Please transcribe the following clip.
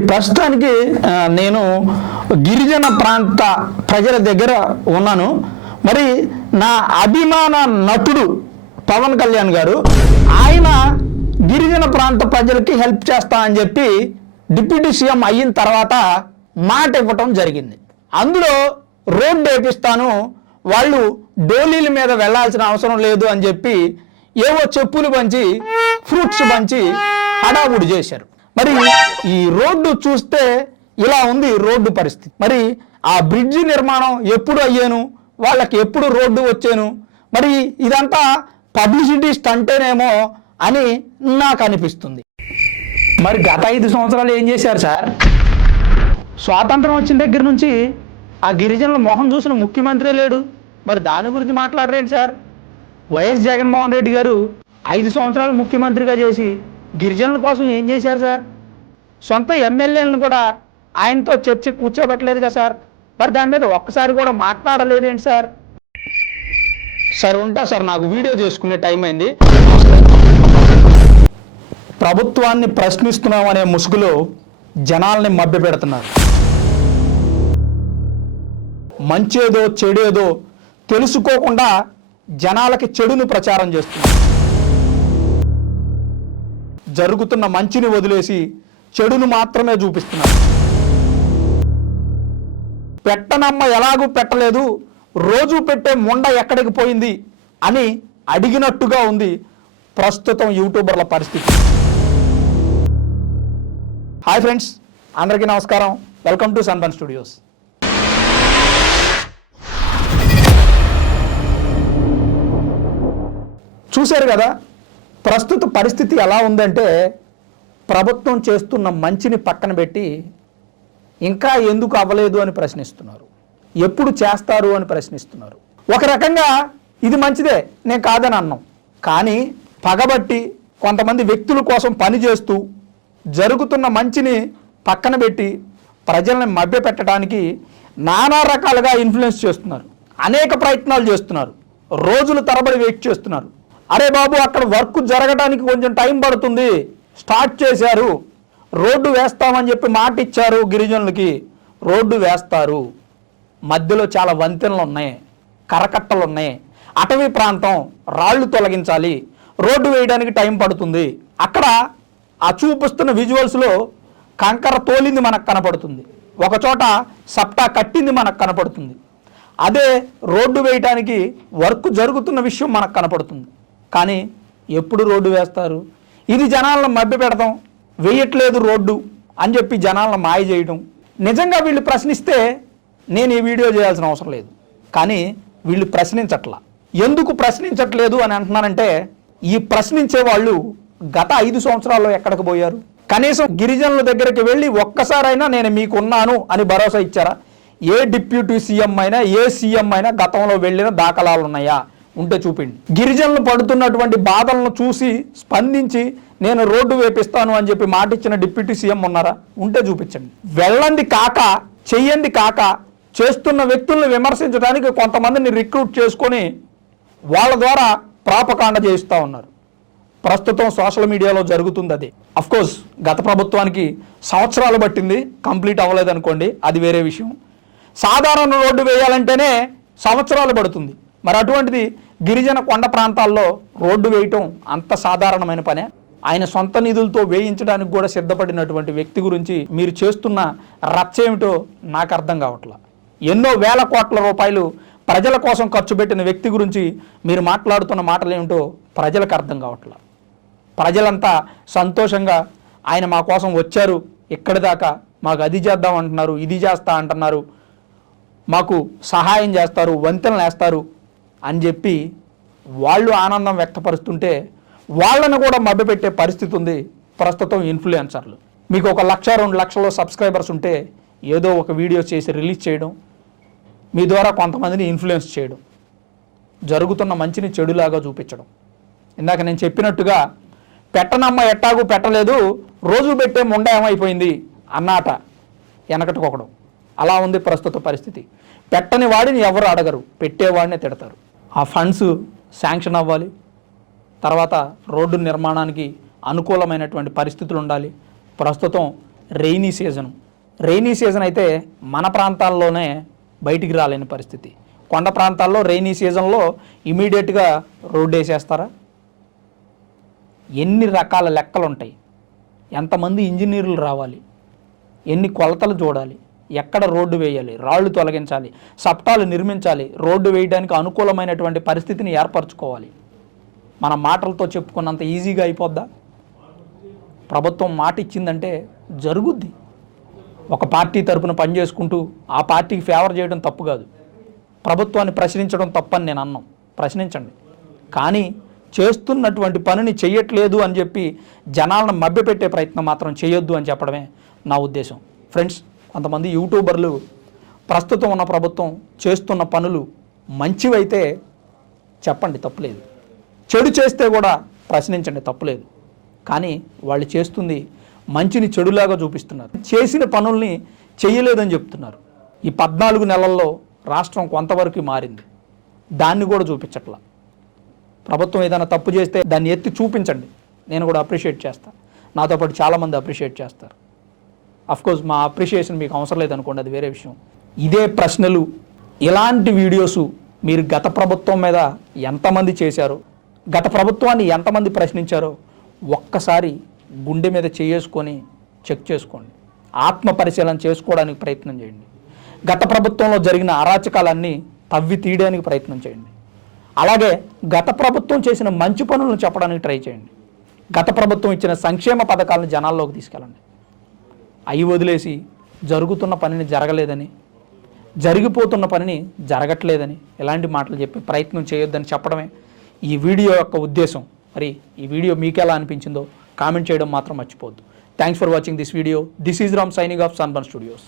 ప్రస్తుతానికి నేను గిరిజన ప్రాంత ప్రజల దగ్గర ఉన్నాను. మరి నా అభిమాన నటుడు పవన్ కళ్యాణ్ గారు ఆయన గిరిజన ప్రాంత ప్రజలకి హెల్ప్ చేస్తా అని చెప్పి డిప్యూటీ సీఎం అయిన తర్వాత మాట ఇవ్వటం జరిగింది. అందులో రోడ్డు వేపిస్తాను వాళ్ళు డోలీల మీద వెళ్ళాల్సిన అవసరం లేదు అని చెప్పి ఏవో చెప్పులు పంచి ఫ్రూట్స్ పంచి హడావుడి చేశారు. మరి ఈ రోడ్డు చూస్తే ఇలా ఉంది రోడ్డు పరిస్థితి. మరి ఆ బ్రిడ్జి నిర్మాణం ఎప్పుడు అయ్యాను? వాళ్ళకి ఎప్పుడు రోడ్డు వచ్చాను? మరి ఇదంతా పబ్లిసిటీ స్టంటేనేమో అని నాకు అనిపిస్తుంది. మరి గత ఐదు సంవత్సరాలు ఏం చేశారు సార్? స్వాతంత్రం వచ్చిన దగ్గర నుంచి ఆ గిరిజనుల మొహం చూసిన ముఖ్యమంత్రి లేడు. మరి దాని గురించి మాట్లాడరేంటి సార్? వైఎస్ జగన్మోహన్ రెడ్డి గారు ఐదు సంవత్సరాలు ముఖ్యమంత్రిగా చేసి గిరిజనుల కోసం ఏం చేశారు సార్? సొంత ఎమ్మెల్యేలను కూడా ఆయనతో చర్చ కూర్చోబెట్టలేదు కదా సార్? మరి దాని మీద ఒక్కసారి కూడా మాట్లాడలేదేంటి సార్? సార్ ఉంటా సార్. నాకు వీడియో చేసుకునే టైం అయింది. ప్రభుత్వాన్ని ప్రశ్నిస్తున్నాం అనే ముసుగులో జనాల్ని మభ్యపెడుతున్నారు మంచేదో చెడేదో తెలుసుకోకుండా జనాలకి చెడును ప్రచారం చేస్తున్నారు. జరుగుతున్న మంచిని వదిలేసి చెడును మాత్రమే చూపిస్తున్నారు. పెట్టనమ్మ ఎలాగూ పెట్టలేదు రోజు పెట్టే ముండ ఎక్కడికి పోయింది అని అడిగినట్టుగా ఉంది ప్రస్తుతం యూట్యూబర్ల పరిస్థితి. హాయ్ ఫ్రెండ్స్ అందరికీ నమస్కారం. Welcome to Sunburn Studios. చూశారు కదా ప్రస్తుత పరిస్థితి ఎలా ఉందంటే ప్రభుత్వం చేస్తున్న మంచిని పక్కన పెట్టి ఇంకా ఎందుకు అవ్వలేదు అని ప్రశ్నిస్తున్నారు. ఎప్పుడు చేస్తారు అని ప్రశ్నిస్తున్నారు. ఒక రకంగా ఇది మంచిదే నేను కాదని అన్నాం. కానీ పగబట్టి కొంతమంది వ్యక్తుల కోసం పనిచేస్తూ జరుగుతున్న మంచిని పక్కన పెట్టి ప్రజల్ని మభ్యపెట్టడానికి నానా రకాలుగా ఇన్ఫ్లుయెన్స్ చేస్తున్నారు. అనేక ప్రయత్నాలు చేస్తున్నారు. రోజులు తరబడి వెయిట్ చేస్తున్నారు. అరే బాబు అక్కడ వర్క్ జరగడానికి కొంచెం టైం పడుతుంది. స్టార్ట్ చేశారు. రోడ్డు వేస్తామని చెప్పి మాట ఇచ్చారు గిరిజనులకి. రోడ్డు వేస్తారు. మధ్యలో చాలా వంతెనలు ఉన్నాయి. కరకట్టలు ఉన్నాయి. అటవీ ప్రాంతం రాళ్ళు తొలగించాలి. రోడ్డు వేయడానికి టైం పడుతుంది. అక్కడ ఆ చూపిస్తున్న విజువల్స్లో కంకర తోలింది మనకు కనపడుతుంది. ఒకచోట సప్టా కట్టింది మనకు కనపడుతుంది. అదే రోడ్డు వేయటానికి వర్క్ జరుగుతున్న విషయం మనకు కనపడుతుంది. కానీ ఎప్పుడు రోడ్డు వేస్తారు? ఇది జనాలను మభ్య పెడతాం వేయట్లేదు రోడ్డు అని చెప్పి జనాలను మాయ చేయడం నిజంగా వీళ్ళు ప్రశ్నిస్తే నేను ఈ వీడియో చేయాల్సిన అవసరం లేదు. కానీ వీళ్ళు ప్రశ్నించట్లా. ఎందుకు ప్రశ్నించట్లేదు అని అంటున్నానంటే ఈ ప్రశ్నించే వాళ్ళు గత ఐదు సంవత్సరాల్లో ఎక్కడికి పోయారు? కనీసం గిరిజనుల దగ్గరికి వెళ్ళి ఒక్కసారైనా నేను మీకున్నాను అని భరోసా ఇచ్చారా? ఏ డిప్యూటీ సీఎం అయినా ఏ సీఎం అయినా గతంలో వెళ్ళిన దాఖలాలు ఉన్నాయా ఉంటే చూపిండి. గిరిజనులు పడుతున్నటువంటి బాధలను చూసి స్పందించి నేను రోడ్డు వేపిస్తాను అని చెప్పి మాట ఇచ్చిన డిప్యూటీ సీఎం ఉన్నారా? ఉంటే చూపించండి. వెళ్ళంది కాక చెయ్యండి కాక చేస్తున్న వ్యక్తుల్ని విమర్శించడానికి కొంతమందిని రిక్రూట్ చేసుకొని వాళ్ళ ద్వారా ప్రాపకాండ చేయిస్తూ ఉన్నారు. ప్రస్తుతం సోషల్ మీడియాలో జరుగుతుంది అది. అఫ్కోర్స్ గత ప్రభుత్వానికి సంవత్సరాలు పట్టింది కంప్లీట్ అవ్వలేదు అనుకోండి అది వేరే విషయం. సాధారణ రోడ్డు వేయాలంటేనే సంవత్సరాలు పడుతుంది. మరి అటువంటిది గిరిజన కొండ ప్రాంతాల్లో రోడ్డు వేయటం అంత సాధారణమైన పనే. ఆయన సొంత నిధులతో వేయించడానికి కూడా సిద్ధపడినటువంటి వ్యక్తి గురించి మీరు చేస్తున్న రచ్చ ఏమిటో నాకు అర్థం కావట్లా. ఎన్నో వేల కోట్ల రూపాయలు ప్రజల కోసం ఖర్చు పెట్టిన వ్యక్తి గురించి మీరు మాట్లాడుతున్న మాటలు ఏమిటో ప్రజలకు అర్థం కావట్లా. ప్రజలంతా సంతోషంగా ఆయన మా కోసం వచ్చారు ఇక్కడి దాకా మాకు అది చేద్దాం అంటున్నారు ఇది చేస్తా అంటున్నారు మాకు సహాయం చేస్తారు వంతెనలు వేస్తారు అని చెప్పి వాళ్ళు ఆనందం వ్యక్తపరుస్తుంటే వాళ్ళను కూడా మభ్యపెట్టే పరిస్థితి ఉంది ప్రస్తుతం ఇన్ఫ్లుయెన్సర్లు. మీకు ఒక లక్ష రెండు లక్షల సబ్స్క్రైబర్స్ ఉంటే ఏదో ఒక వీడియో చేసి రిలీజ్ చేయడం మీ ద్వారా కొంతమందిని ఇన్ఫ్లుయెన్స్ చేయడం జరుగుతున్న మంచిని చెడులాగా చూపించడం. ఇందాక నేను చెప్పినట్టుగా పెట్టనమ్మ ఎట్టాగు పెట్టలేదు రోజు పెట్టే ముండ ఏమైపోయింది అన్నాట వెనకటికొకడం అలా ఉంది ప్రస్తుత పరిస్థితి. పెట్టని వాడిని ఎవరు అడగరు పెట్టేవాడినే తిడతారు. ఆ ఫండ్స్ శాంక్షన్ అవ్వాలి. తర్వాత రోడ్డు నిర్మాణానికి అనుకూలమైనటువంటి పరిస్థితులు ఉండాలి. ప్రస్తుతం రెయినీ సీజన్ రెయినీ సీజన్ అయితే మన ప్రాంతాల్లోనే బయటికి రాలేని పరిస్థితి. కొండ ప్రాంతాల్లో రెయినీ సీజన్లో ఇమీడియట్గా రోడ్డు వేసేస్తారా? ఎన్ని రకాల లెక్కలు ఉంటాయి ఎంతమంది ఇంజనీర్లు రావాలి? ఎన్ని కొలతలు చూడాలి? ఎక్కడ రోడ్డు వేయాలి? రాళ్ళు తొలగించాలి సప్టాలు నిర్మించాలి రోడ్డు వేయడానికి అనుకూలమైనటువంటి పరిస్థితిని ఏర్పరచుకోవాలి. మన మాటలతో చెప్పుకున్నంత ఈజీగా అయిపోద్దా? ప్రభుత్వం మాట ఇచ్చిందంటే జరుగుద్ది. ఒక పార్టీ తరపున పనిచేసుకుంటూ ఆ పార్టీకి ఫేవర్ చేయడం తప్పు కాదు. ప్రభుత్వాన్ని ప్రశ్నించడం తప్పని నేను అన్నాం. ప్రశ్నించండి. కానీ చేస్తున్నటువంటి పనిని చేయట్లేదు అని చెప్పి జనాలను మభ్యపెట్టే ప్రయత్నం మాత్రం చేయొద్దు అని చెప్పడమే నా ఉద్దేశం. ఫ్రెండ్స్ కొంతమంది యూట్యూబర్లు ప్రస్తుతం ఉన్న ప్రభుత్వం చేస్తున్న పనులు మంచివైతే చెప్పండి తప్పులేదు. చెడు చేస్తే కూడా ప్రశ్నించండి తప్పులేదు. కానీ వాళ్ళు చేస్తుంది మంచిని చెడులాగా చూపిస్తున్నారు. చేసిన పనుల్ని చేయలేదని చెప్తున్నారు. ఈ పద్నాలుగు నెలల్లో రాష్ట్రం కొంతవరకు మారింది. దాన్ని కూడా చూపించట్లా. ప్రభుత్వం ఏదైనా తప్పు చేస్తే దాన్ని ఎత్తి చూపించండి. నేను కూడా అప్రిషియేట్ చేస్తాను నాతో పాటు చాలామంది అప్రిషియేట్ చేస్తారు. కోర్స్ మా అప్రిషియేషన్ మీకు అవసరం లేదనుకోండి అది వేరే విషయం. ఇదే ప్రశ్నలు ఇలాంటి వీడియోసు మీరు గత ప్రభుత్వం మీద ఎంతమంది చేశారో? గత ప్రభుత్వాన్ని ఎంతమంది ప్రశ్నించారో? ఒక్కసారి గుండె మీద చేసుకొని చెక్ చేసుకోండి. ఆత్మ పరిశీలన చేసుకోవడానికి ప్రయత్నం చేయండి. గత ప్రభుత్వంలో జరిగిన అరాచకాలన్నీ తవ్వి తీయడానికి ప్రయత్నం చేయండి. అలాగే గత ప్రభుత్వం చేసిన మంచి పనులను చెప్పడానికి ట్రై చేయండి. గత ప్రభుత్వం ఇచ్చిన సంక్షేమ పథకాలను జనాల్లోకి తీసుకెళ్ళండి. అవి వదిలేసి జరుగుతున్న పనిని జరగలేదని జరిగిపోతున్న పనిని జరగట్లేదని ఎలాంటి మాటలు చెప్పి ప్రయత్నం చేయొద్దని చెప్పడమే ఈ వీడియో యొక్క ఉద్దేశం. మరి ఈ వీడియో మీకు ఎలా అనిపించిందో కామెంట్ చేయడం మాత్రం మర్చిపోవద్దు. Thanks for watching this video this is Ram signing off Sunburn Studios